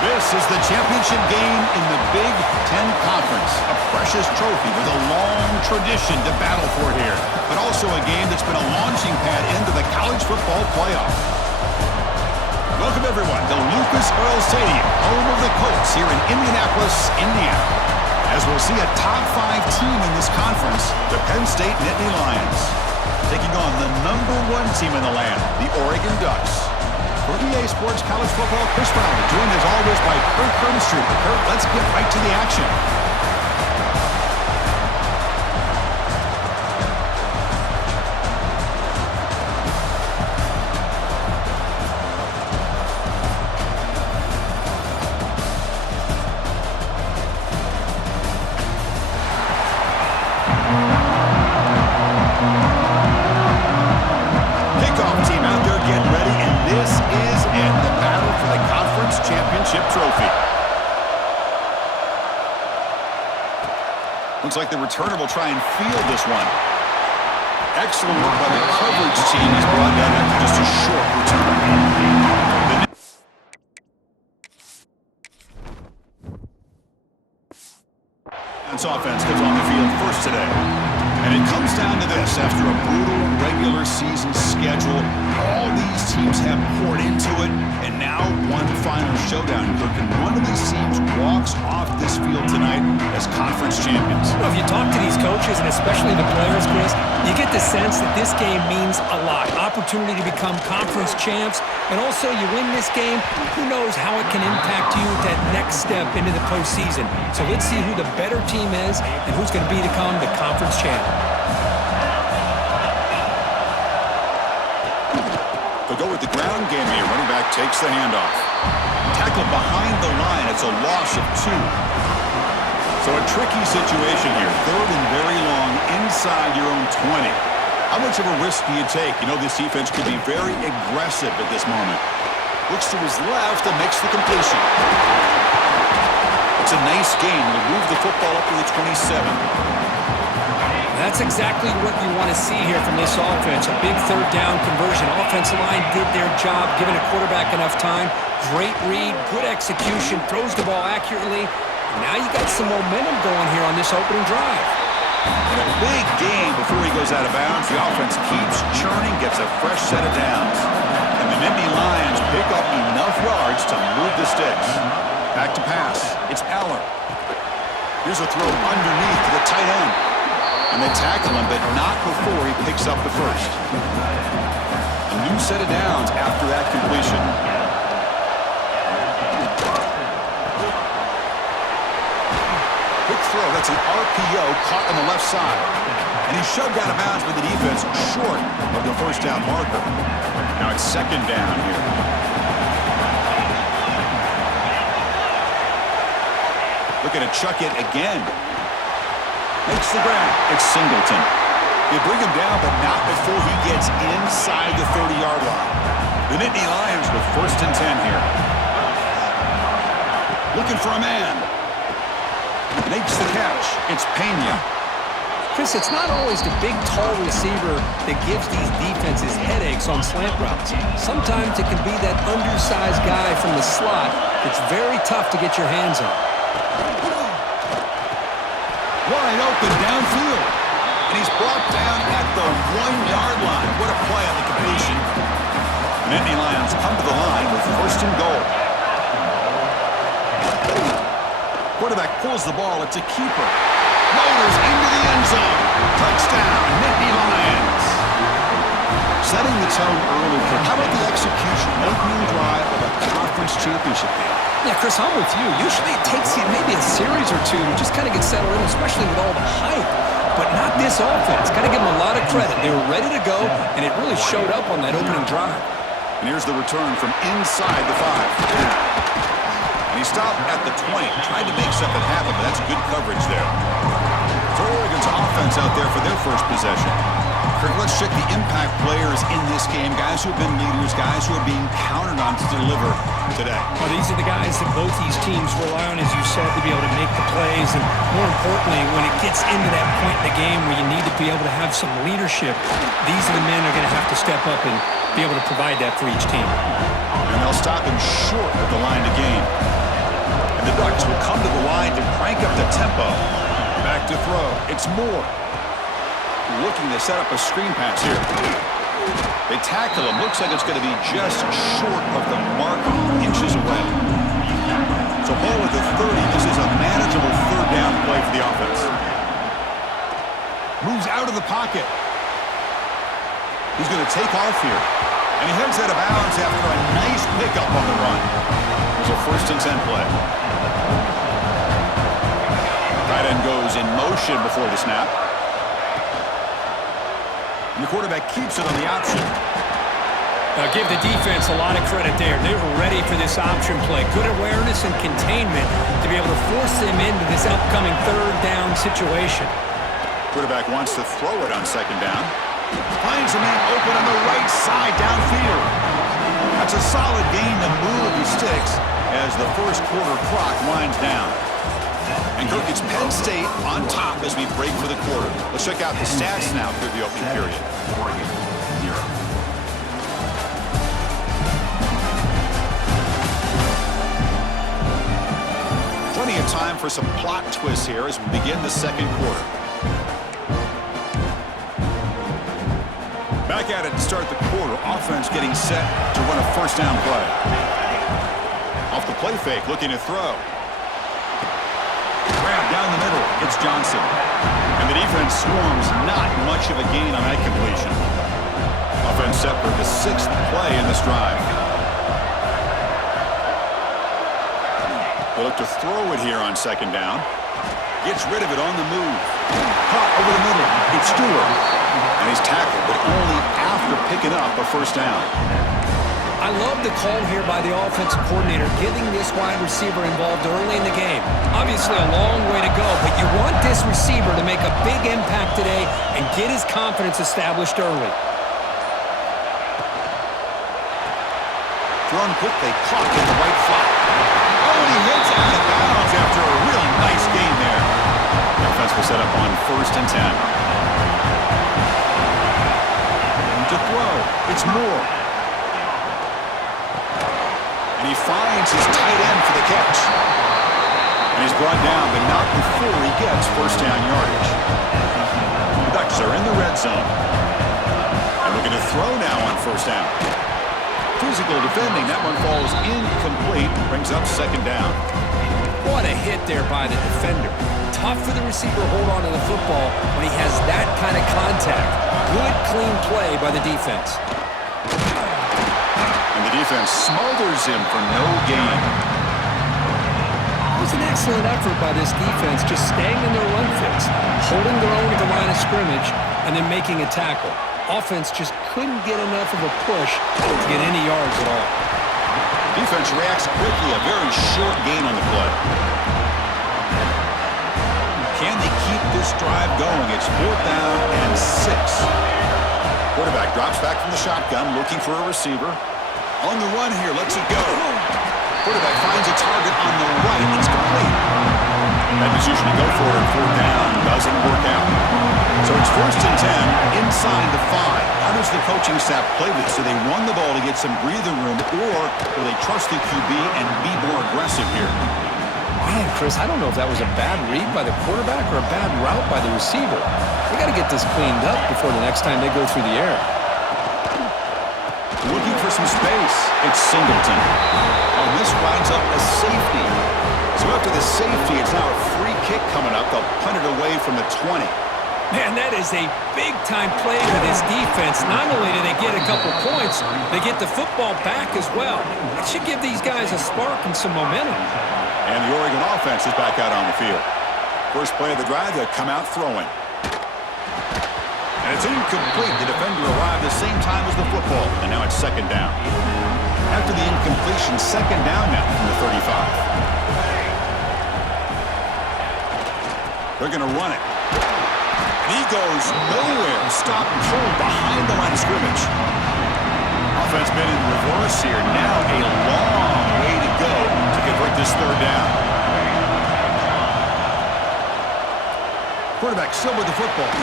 This is the championship game in the Big Ten Conference. A precious trophy with a long tradition to battle for here, but also a game that's been a launching pad into the college football playoff. Welcome, everyone, to Lucas Oil Stadium, home of the Colts here in Indianapolis, Indiana. As we'll see a top 5 team in this conference, the Penn State Nittany Lions, taking on the #1 team in the land, the Oregon Ducks. For EA Sports College Football, Chris Fowler, joined as always by Kirk Hermstrup. Kirk, let's get right to the action. Championship trophy. Looks like the returner will try and field this one. Excellent work by the coverage team. He's brought down after just a short return. This offense comes on the field first today. And it comes down to this. After a brutal regular season schedule, all these teams have poured into it, and now one final showdown. And one of these teams walks off this field tonight as conference champions. Well, if you talk to these coaches, and especially the players, Chris, you get the sense that this game means a lot. Opportunity to become conference champs, and also you win this game, who knows how it can impact you that next step into the postseason. So let's see who the better team is and who's going to become the conference champ. They'll go with the ground game here. Running back takes the handoff. Tackle behind the line. It's a loss of 2. So a tricky situation here. 3rd and very long inside your own 20. How much of a risk do you take? You know this defense could be very aggressive at this moment. Looks to his left and makes the completion. It's a nice gain. Will move the football up to the 27. That's exactly what you want to see here from this offense. A big 3rd down conversion. Offensive line did their job, giving a quarterback enough time. Great read, good execution, throws the ball accurately. And now you got some momentum going here on this opening drive. And a big gain before he goes out of bounds. The offense keeps churning, gets a fresh set of downs. And the Nittany Lions pick up enough yards to move the sticks. Back to pass. It's Aller. Here's a throw underneath to the tight end. And they tackle him, but not before he picks up the first. A new set of downs after that completion. Quick throw. That's an RPO caught on the left side. And he's shoved out of bounds by the defense short of the first down marker. Now it's 2nd down here. Looking to chuck it again. Makes the grab. It's Singleton. They bring him down, but not before he gets inside the 30-yard line. The Nittany Lions with 1st and 10 here. Looking for a man. Makes the catch. It's Pena. Chris, it's not always the big, tall receiver that gives these defenses headaches on slant routes. Sometimes it can be that undersized guy from the slot that's very tough to get your hands on. Wide open downfield. And he's brought down at the 1-yard line. What a play on the completion. The Nittany Lions come to the line with 1st and goal. Quarterback pulls the ball. It's a keeper. Motors into the end zone. Touchdown, Nittany Lions. Setting the tone early. How about the execution? Opening drive of a conference championship game. Yeah, Chris, I'm with you. Usually it takes you maybe a series or 2 to just kind of get settled in, especially with all the hype. But not this offense. Got to give them a lot of credit. They were ready to go, and it really showed up on that opening drive. And here's the return from inside the 5. And he stopped at the 20. Tried to make something happen, but that's good coverage there. So Oregon's offense out there for their first possession. Kirk, let's check the impact players in this game. Guys who have been leaders, guys who are being counted on to deliver today. Well, these are the guys that both these teams rely on, as you said, to be able to make the plays. And more importantly, when it gets into that point in the game where you need to be able to have some leadership, these are the men who are going to have to step up and be able to provide that for each team. And they'll stop him short of the line to gain. And the Ducks will come to the line to crank up the tempo. Back to throw. It's Moore. Looking to set up a screen pass here. They tackle him. Looks like it's going to be just short of the mark, inches away. So ball at the 30. This is a manageable third down play for the offense. Moves out of the pocket. He's going to take off here. And he heads out of bounds after a nice pickup on the run. There's a 1st and 10 play. Tight end goes in motion before the snap. And the quarterback keeps it on the option. I'll give the defense a lot of credit there. They were ready for this option play. Good awareness and containment to be able to force them into this upcoming third down situation. Quarterback wants to throw it on 2nd down. Finds a man open on the right side downfield. That's a solid gain to move the sticks as the first quarter clock winds down. And Kirk, it's Penn State on top as we break for the quarter. Let's check out the stats now through the opening period. Plenty of time for some plot twists here as we begin the second quarter. Back at it to start the quarter. Offense getting set to run a 1st down play. Off the play fake, looking to throw. Grab down the middle. It's Johnson. And the defense swarms. Not much of a gain on that completion. Offense set for the 6th play in this drive. They look to throw it here on 2nd down. Gets rid of it on the move. Caught over the middle. It's Stewart. And he's tackled, but only after picking up a 1st down. I love the call here by the offensive coordinator, getting this wide receiver involved early in the game. Obviously a long way to go, but you want this receiver to make a big impact today and get his confidence established early. Thrown quickly, clocked in the right flat. Oh, and he hits out of bounds after a real nice gain there. The offense will set up on 1st and 10. To throw, it's Moore. And he finds his tight end for the catch. And he's brought down, but not before he gets 1st down yardage. The Ducks are in the red zone. And looking to throw now on 1st down. Physical defending, that one falls incomplete, brings up 2nd down. What a hit there by the defender. Tough for the receiver to hold on to the football when he has that kind of contact. Good, clean play by the defense. And the defense smothers him for no gain. It was an excellent effort by this defense, just staying in their run fix, holding their own at the line of scrimmage, and then making a tackle. Offense just couldn't get enough of a push to get any yards at all. Defense reacts quickly, a very short gain on the play. Can they keep this drive going? It's 4th down and 6. Quarterback drops back from the shotgun, looking for a receiver. On the run here, lets it go. Quarterback finds a target on the right. It's complete. That decision to go for it on 4th down doesn't work out. So it's 1st and 10 inside the 5. How does the coaching staff play this? Do they run the ball to get some breathing room, or will they trust the QB and be more aggressive here? Man, Chris, I don't know if that was a bad read by the quarterback or a bad route by the receiver. They got to get this cleaned up before the next time they go through the air. Looking for some space. It's Singleton. And this winds up a safety. So after the safety, it's now a free kick coming up. They'll punt it away from the 20. Man, that is a big-time play for this defense. Not only do they get a couple points, they get the football back as well. That should give these guys a spark and some momentum. And the Oregon offense is back out on the field. First play of the drive, they'll come out throwing. And it's incomplete. The defender arrived the same time as the football, and now it's 2nd down. After the incompletion, 2nd down now from the 35. They're going to run it. And he goes nowhere. Stop cold behind the line of scrimmage. Offense been in reverse here. Now a long way to go to convert this 3rd down. Quarterback still with the football.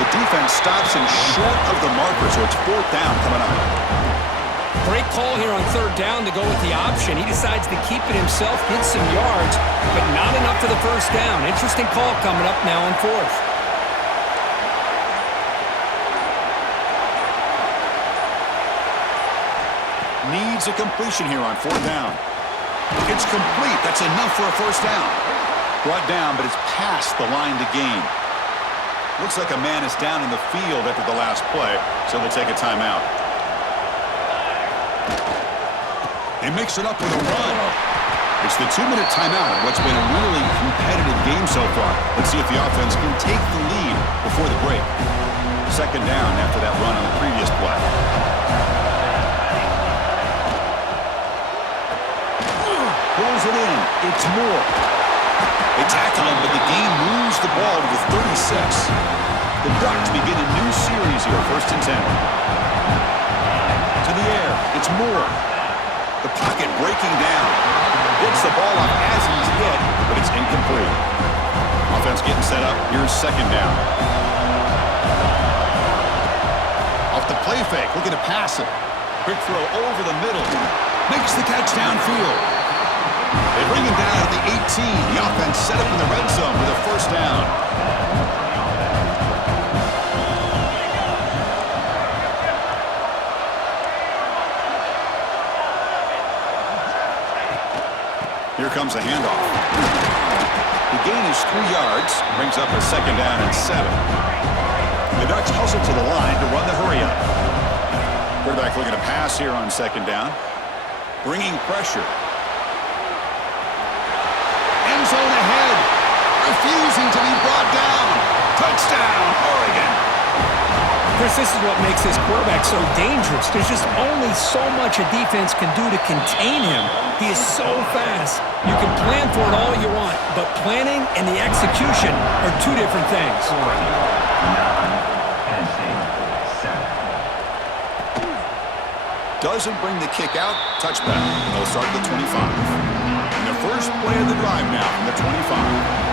The defense stops him short of the marker, so it's 4th down coming up. Great call here on third down to go with the option. He decides to keep it himself, get some yards, but not enough for the first down. Interesting call coming up now on fourth. Needs a completion here on fourth down. It's complete. That's enough for a first down. Brought down, but it's past the line to gain. Looks like a man is down in the field after the last play, so we'll take a timeout. He makes it up with a run. It's the 2-minute timeout of what's been a really competitive game so far. Let's see if the offense can take the lead before the break. Second down after that run on the previous play. Pulls it in. It's Moore. They tackle him, but the game moves the ball to the 36. The Ducks begin a new series here, 1st and 10. To the air. It's Moore. The pocket breaking down. Gets the ball up as he's hit, but it's incomplete. Offense getting set up. Here's second down. Off the play fake, looking to pass it. Quick throw over the middle. Makes the catch downfield. They bring him down at the 18. The offense set up in the red zone with a first down. Here comes a handoff. The gain is 3 yards. Brings up a second down and 7. The Ducks hustle to the line to run the hurry up. Quarterback looking to pass here on second down. Bringing pressure. End zone ahead. Refusing to be brought down. Touchdown, Oregon. Chris, this is what makes this quarterback so dangerous. There's just only so much a defense can do to contain him. He is so fast. You can plan for it all you want, but planning and the execution are two different things. Doesn't bring the kick out. Touchback. They'll start at the 25. And the first play of the drive now from the 25.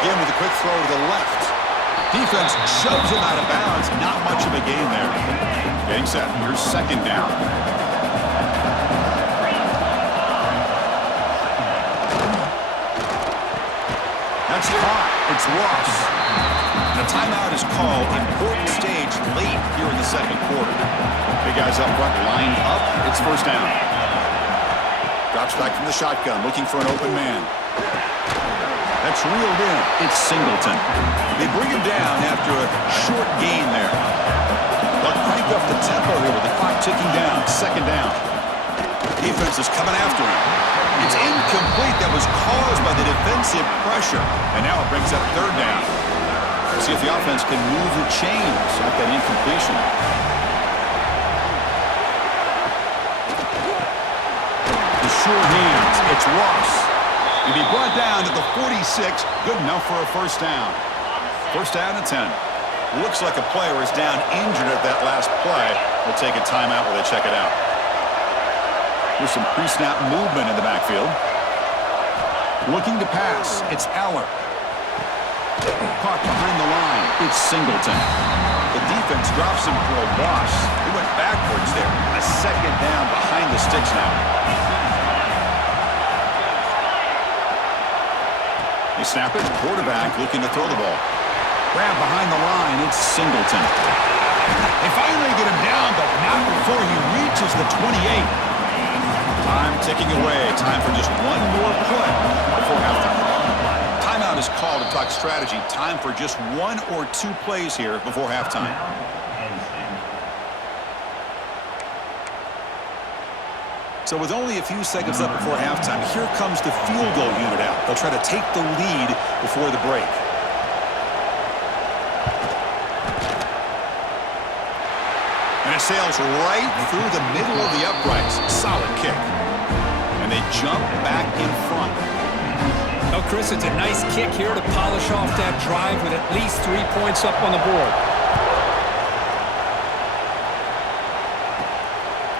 Begin with a quick throw to the left. Defense shoves him out of bounds. Not much of a gain there. Getting set. Here's second down. That's caught. It's Ross. The timeout is called. Important stage late here in the second quarter. Big guys up front lined up. It's first down. Drops back from the shotgun, looking for an open man. That's reeled in. It's Singleton. They bring him down after a short gain there. They'll crank up the tempo here with the clock ticking down. Second down. Defense is coming after him. It's incomplete. That was caused by the defensive pressure. And now it brings up third down. Let's see if the offense can move the chains off that incompletion. The sure hands. It's Ross. He'll be brought down at the 46. Good enough for a first down. First down and 10. Looks like a player is down injured at that last play. We'll take a timeout while they check it out. There's some pre-snap movement in the backfield. Looking to pass. It's Aller. Caught behind the line. It's Singleton. The defense drops him for a loss. He went backwards there. A second down behind the sticks now. They snap it. Quarterback looking to throw the ball. Grab behind the line. It's Singleton. They finally get him down, but not before he reaches the 28. Time ticking away. Time for just one more play before halftime. Timeout is called to talk strategy. Time for just 1 or 2 plays here before halftime. So with only a few seconds left before halftime, here comes the field goal unit out. They'll try to take the lead before the break. And it sails right through the middle of the uprights. Solid kick. And they jump back in front. Oh, Chris, it's a nice kick here to polish off that drive with at least 3 points up on the board.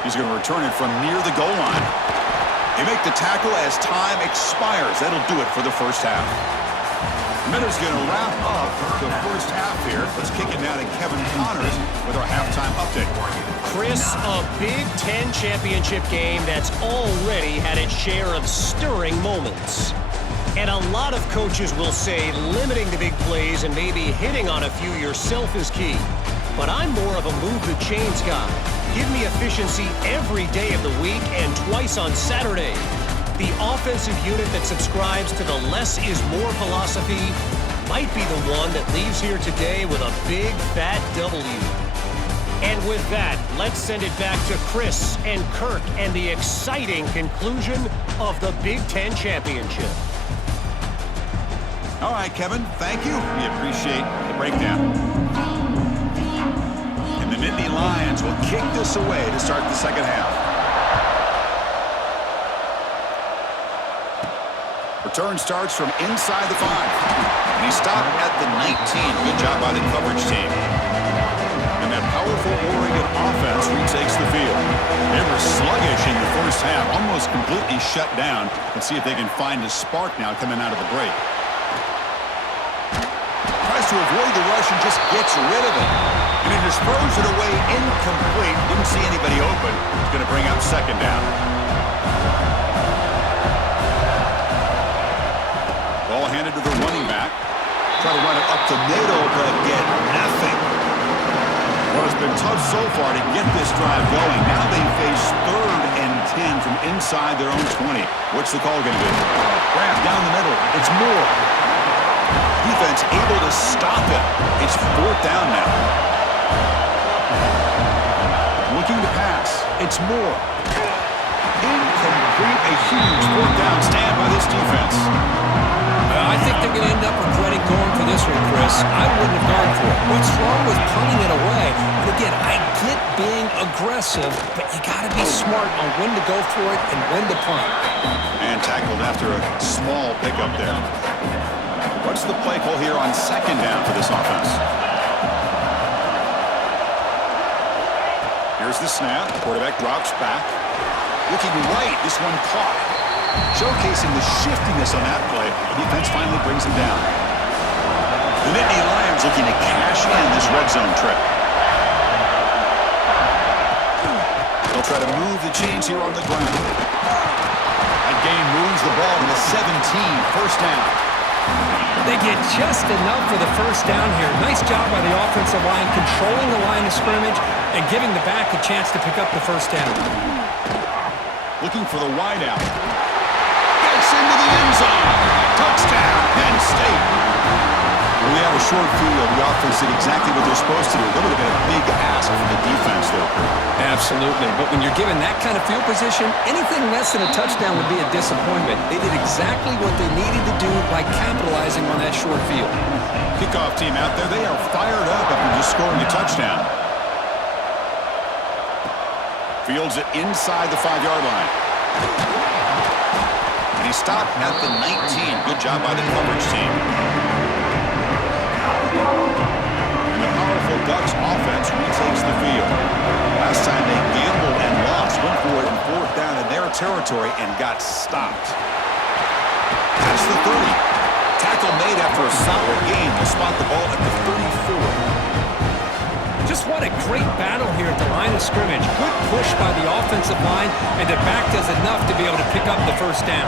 He's going to return it from near the goal line. They make the tackle as time expires. That'll do it for the first half. Minutes going to wrap up the first half here. Let's kick it now to Kevin Connors with our halftime update. Chris, a Big Ten championship game that's already had its share of stirring moments. And a lot of coaches will say limiting the big plays and maybe hitting on a few yourself is key. But I'm more of a move the chains guy. Give me efficiency every day of the week and twice on Saturday. The offensive unit that subscribes to the less is more philosophy might be the one that leaves here today with a big fat W. And with that, let's send it back to Chris and Kirk and the exciting conclusion of the Big Ten Championship. All right, Kevin, thank you. We appreciate the breakdown. And the Nittany Lions will kick this away to start the second half. Return starts from inside the 5. And he stopped at the 19. Good job by the coverage team. And that powerful Oregon offense retakes the field. They were sluggish in the first half, almost completely shut down. Let's see if they can find a spark now coming out of the break. Tries to avoid the rush and just gets rid of it. And he just throws it away incomplete. Didn't see anybody open. He's going to bring up second down. Ball handed to the running back. Try to run it up the middle, but get nothing. Well, it's been tough so far to get this drive going. Now they face 3rd and 10 from inside their own 20. What's the call going to be? Grab down the middle. It's Moore. Defense able to stop it. It's 4th down now. Looking to pass. It's Moore. Incomplete. A huge 4th down stand by this defense. I think they're going to end up regretting going for this one, Chris. I wouldn't have gone for it. What's wrong with punting it away? And again, I get being aggressive, but you got to be smart on when to go for it and when to punt. And tackled after a small pickup there. What's the play call here on second down for this offense? Here's the snap. Quarterback drops back. Looking right. This one caught. Showcasing the shiftiness on that play. Defense finally brings him down. The Nittany Lions looking to cash in this red zone trip. They'll try to move the chains here on the ground. That game moves the ball to the 17, first down. They get just enough for the first down here. Nice job by the offensive line, controlling the line of scrimmage and giving the back a chance to pick up the first down. Looking for the wideout. Gets into the end zone. Touchdown, Penn State. When we have a short field, the offense did exactly what they're supposed to do. That would have been a big ask from the defense there. Absolutely. But when you're given that kind of field position, anything less than a touchdown would be a disappointment. They did exactly what they needed to do by capitalizing on that short field. Kickoff team out there, they are fired up after just scoring a touchdown. Fields it inside the 5-yard line. And he stopped at the 19. Good job by the coverage team. And the powerful Ducks offense retakes the field. Last time they gambled and lost, went for it in 4th down in their territory and got stopped. That's the 30. Tackle made after a solid game. They'll spot the ball at the 34. Just what a great battle here at the line of scrimmage. Good push by the offensive line, and the back does enough to be able to pick up the first down.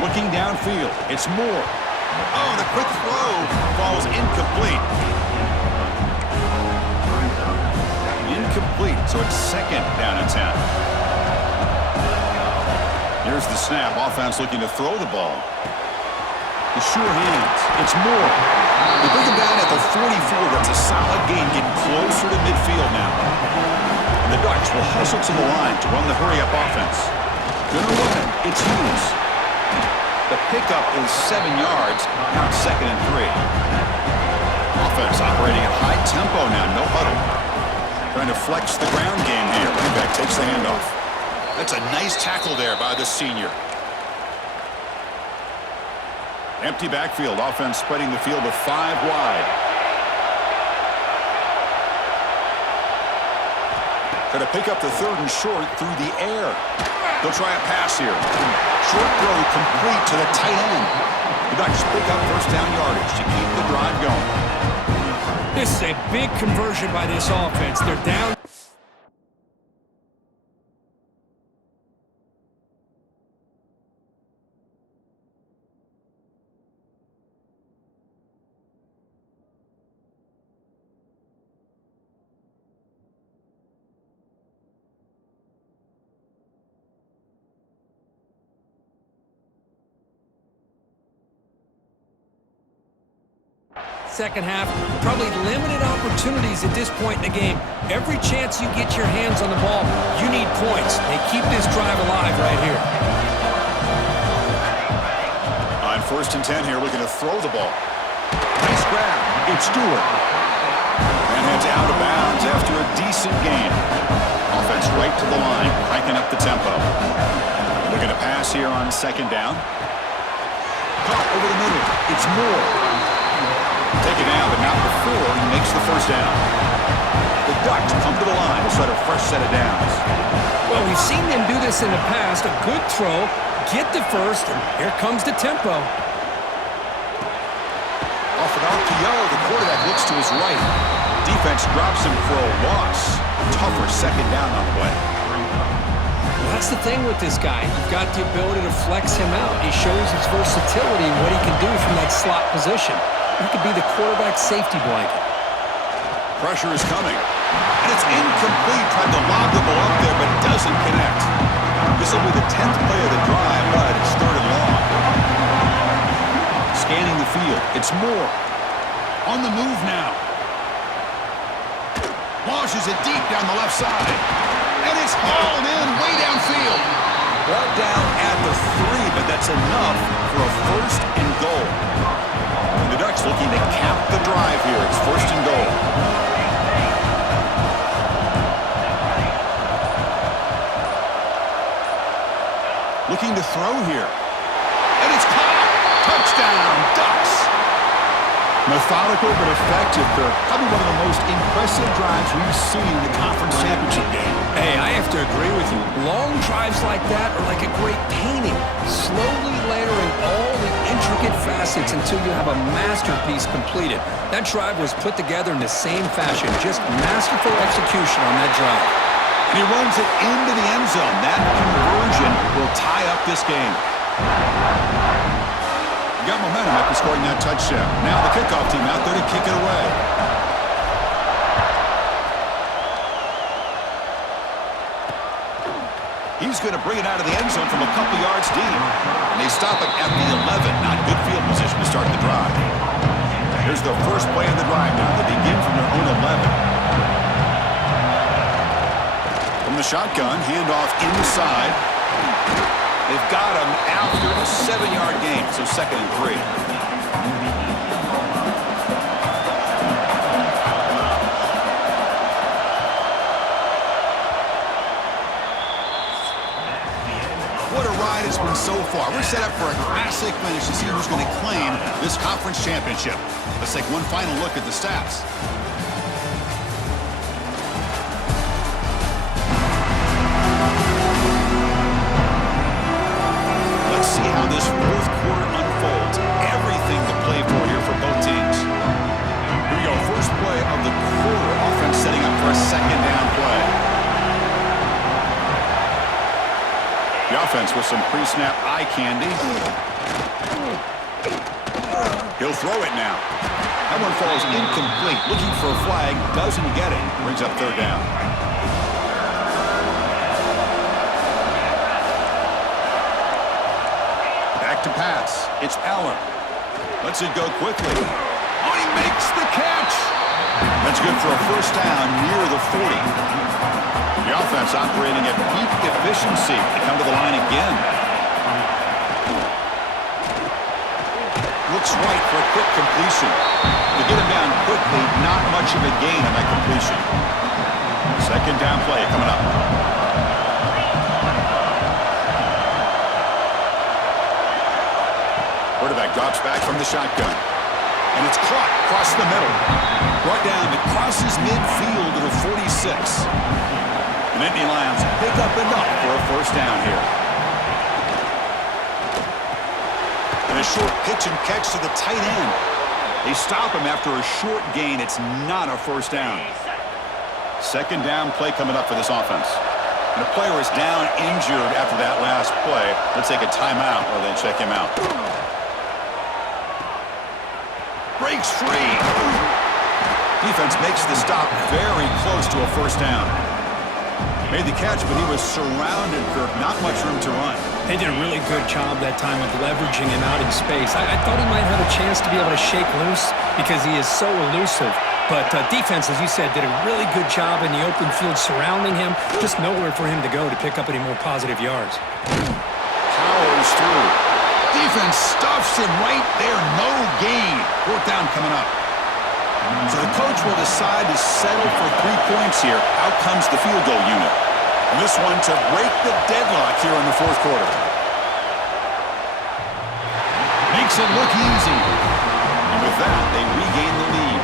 Looking downfield, it's Moore. Oh, the quick throw falls incomplete. Incomplete, so it's 2nd down and 10. Here's the snap. Offense looking to throw the ball. The sure hands. It's Moore. They bring him down at the 44. That's a solid gain, getting closer to midfield now. And the Ducks will hustle to the line to run the hurry-up offense. Gonna run it. It's Hughes. The pickup is 7 yards. Now it's 2nd and 3. Offense operating at high tempo now. No huddle. Trying to flex the ground game here. Running back takes the handoff. That's a nice tackle there by the senior. Empty backfield. Offense spreading the field with 5 wide. Going to pick up the 3rd and short through the air. They'll try a pass here. Short throw complete to the tight end. The Ducks pick up first down yardage to keep the drive going. This is a big conversion by this offense. They're down. Second half, probably limited opportunities at this point in the game. Every chance you get your hands on the ball, you need points. They keep this drive alive right here. On 1st and 10 here, looking to throw the ball. Nice grab. It's Stewart. And heads out of bounds after a decent game. Offense right to the line, cranking up the tempo. Looking to pass here on 2nd down. Caught over the middle. It's Moore. Taken down, but not before he makes the first down. The Ducks come to the line to start a fresh set of downs. Well, we've seen them do this in the past. A good throw, get the first, and here comes the tempo. Off an RPO, the quarterback looks to his right. Defense drops him for a loss. Tougher 2nd down on the way. Well, that's the thing with this guy. You've got the ability to flex him out. He shows his versatility and what he can do from that slot position. He could be the quarterback's safety blanket. Pressure is coming. And it's incomplete. Tried to lob the ball up there, but doesn't connect. This will be the 10th play of the drive, but it's 3rd and long. Scanning the field. It's Moore. On the move now. Launches it deep down the left side. And it's hauled in way downfield. Brought down at the 3, but that's enough for a 1st and goal. And the Ducks looking to cap the drive here. It's 1st and goal. Looking to throw here. And it's caught. Touchdown, Ducks. Methodical but effective. Probably one of the most impressive drives we've seen in the conference championship game. Hey, I have to agree with you. Long drives like that are like a great painting, slowly layering all the intricate facets until you have a masterpiece completed. That drive was put together in the same fashion, just masterful execution on that drive. And he runs it into the end zone. That conversion will tie up this game. Got momentum after scoring that touchdown. Now the kickoff team out there to kick it away. He's going to bring it out of the end zone from a couple yards deep. And they stop it at the 11. Not good field position to start the drive. Here's the first play of the drive now. They begin from their own 11. From the shotgun, handoff inside. They've got him after a 7-yard gain, so 2nd and 3. What a ride it's been so far. We're set up for a classic finish to see who's going to claim this conference championship. Let's take one final look at the stats. See how this 4th quarter unfolds. Everything to play for here for both teams. Here we go. First play of the quarter. Offense setting up for a 2nd down play. The offense with some pre-snap eye candy. He'll throw it now. That one falls incomplete. Looking for a flag. Doesn't get it. Brings up 3rd down. To pass. It's Allen. Lets it go quickly. Oh, he makes the catch. That's good for a first down near the 40. The offense operating at peak efficiency. They come to the line again. Looks right for a quick completion. To get him down quickly, not much of a gain on that completion. 2nd down play coming up. Quarterback drops back from the shotgun. And it's caught across the middle. Brought down, it crosses midfield to the 46. And Nittany Lions pick up enough for a first down here. And a short pitch and catch to the tight end. They stop him after a short gain. It's not a first down. Second down play coming up for this offense. And the player is down injured after that last play. Let's take a timeout or then check him out. Breaks free. Defense makes the stop very close to a first down. Made the catch, but he was surrounded, Kirk. Not much room to run. They did a really good job that time of leveraging him out in space. I thought he might have a chance to be able to shake loose because he is so elusive. But defense, as you said, did a really good job in the open field surrounding him. Just nowhere for him to go to pick up any more positive yards. Powers through. Defense stuffs him right there. No gain. Fourth down coming up. So the coach will decide to settle for 3 points here. Out comes the field goal unit. And this one to break the deadlock here in the fourth quarter. Makes it look easy. And with that, they regain the lead.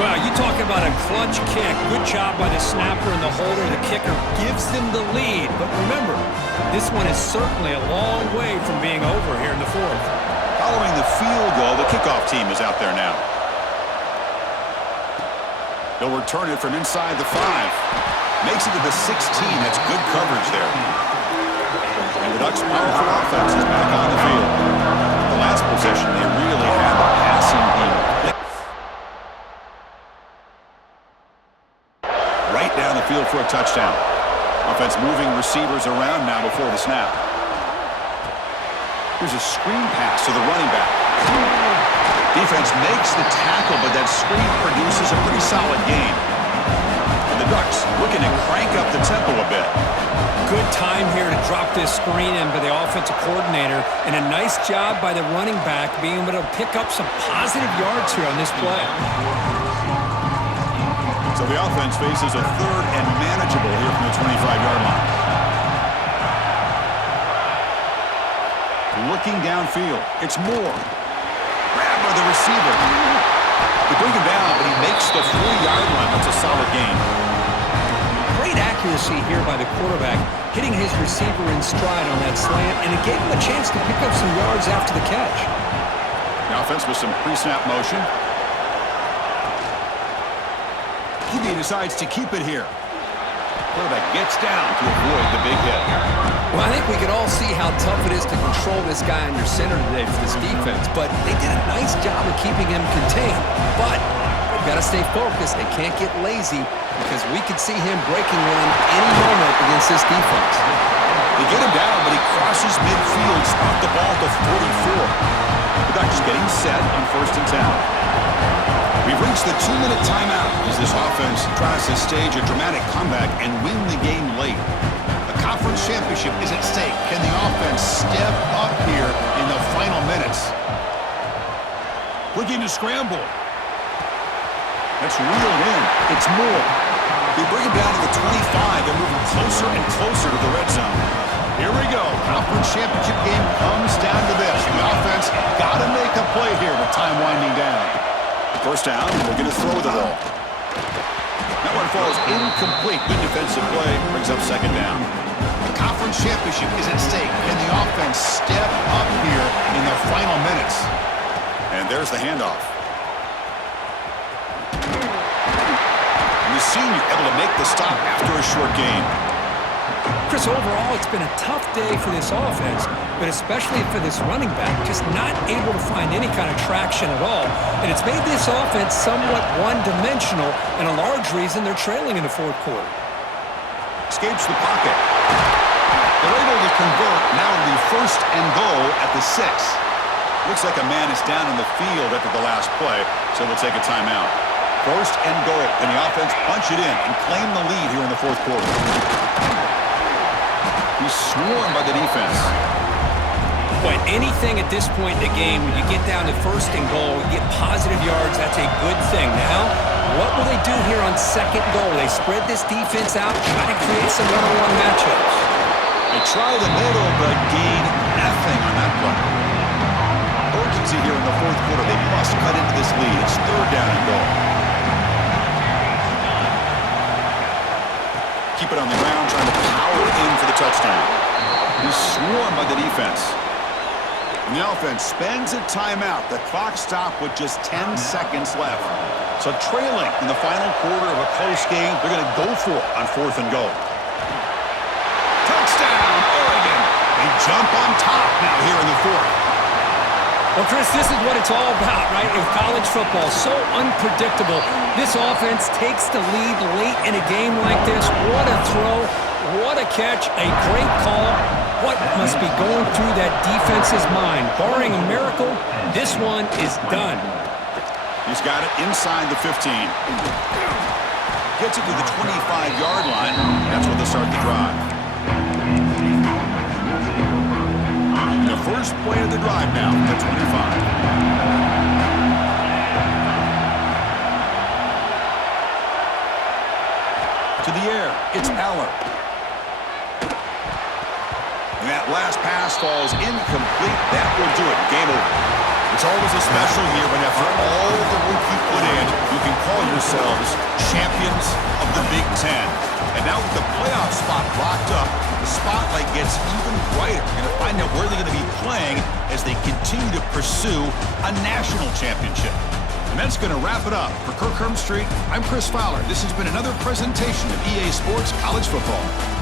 Well, you talk about a clutch kick. Good job by the snapper and the holder. The kicker gives them the lead. But remember, this one is certainly a long way from being over here in the fourth. Following the field goal, the kickoff team is out there now. They'll return it from inside the 5. Makes it to the 16. That's good coverage there. And the Ducks' powerful offense is back on the field. The last possession, they really had the passing game. Right down the field for a touchdown. Offense moving receivers around now before the snap. Here's a screen pass to the running back. Defense makes the tackle, but that screen produces a pretty solid gain. And the Ducks looking to crank up the tempo a bit. Good time here to drop this screen in by the offensive coordinator, and a nice job by the running back being able to pick up some positive yards here on this play. So the offense faces a third and manageable here from the 25-yard line. Looking downfield, it's Moore. Grab by the receiver. They bring him down, but he makes the 40-yard line. That's a solid gain. Great accuracy here by the quarterback, hitting his receiver in stride on that slant, and it gave him a chance to pick up some yards after the catch. The offense with some pre-snap motion. QB decides to keep it here. Quarterback gets down to avoid the big hit. Well, I think we can all see how tough it is to control this guy under center today for this defense, but they did a nice job of keeping him contained. But they've got to stay focused. They can't get lazy because we could see him breaking one any moment against this defense. They get him down, but he crosses midfield, spot the ball to 44. The Ducks getting set on 1st and 10. We've reached the 2-minute timeout as this offense tries to stage a dramatic comeback and win the game late. The conference championship is at stake. Can the offense step up here in the final minutes? Looking to scramble. That's reeled in. It's Moore. They bring him down to the 25. They're moving closer and closer to the red zone. Here we go. Conference championship game comes down to this. The offense got to make a play here with time winding down. First down, we'll get a throw of the ball. That one falls incomplete. Good defensive play brings up second down. The conference championship is at stake. Can the offense step up here in the final minutes? And there's the handoff. And the senior able to make the stop after a short gain. Chris, overall, it's been a tough day for this offense, but especially for this running back, just not able to find any kind of traction at all. And it's made this offense somewhat one-dimensional, and a large reason they're trailing in the fourth quarter. Escapes the pocket. They're able to convert. Now it'll be 1st and goal at the 6. Looks like a man is down in the field after the last play, so we'll take a timeout. 1st and goal. Can the offense punch it in and claim the lead here in the fourth quarter? He's swarmed by the defense. But anything at this point in the game, when you get down to 1st and goal, you get positive yards, that's a good thing. Now, what will they do here on 2nd goal? They spread this defense out, try to create some one-on-one matchups. They try the middle, but gain nothing on that play. Urgency here in the fourth quarter. They must cut into this lead. It's 3rd down and goal. Keep it on the ground, trying to power in for the touchdown. He's swarmed by the defense. And the offense spends a timeout. The clock stopped with just 10 seconds left. So trailing in the final quarter of a close game, they're going to go for it on 4th and goal. Touchdown, Oregon. They jump on top now here in the 4th. Well, Chris, this is what it's all about, right? In college football, so unpredictable. This offense takes the lead late in a game like this. What a throw. What a catch. A great call. What must be going through that defense's mind? Barring a miracle, this one is done. He's got it inside the 15. Gets it to the 25-yard line. That's where they'll start the drive. The first play of the drive now, the 25. To the air, it's Aller. And that last pass falls incomplete. That will do it. Game over. It's always a special year when after all the work you put in, you can call yourselves champions of the Big Ten. And now with the playoff spot locked up, the spotlight gets even brighter. You're going to find out where they're going to be playing as they continue to pursue a national championship. And that's going to wrap it up. For Kirk Street, I'm Chris Fowler. This has been another presentation of EA Sports College Football.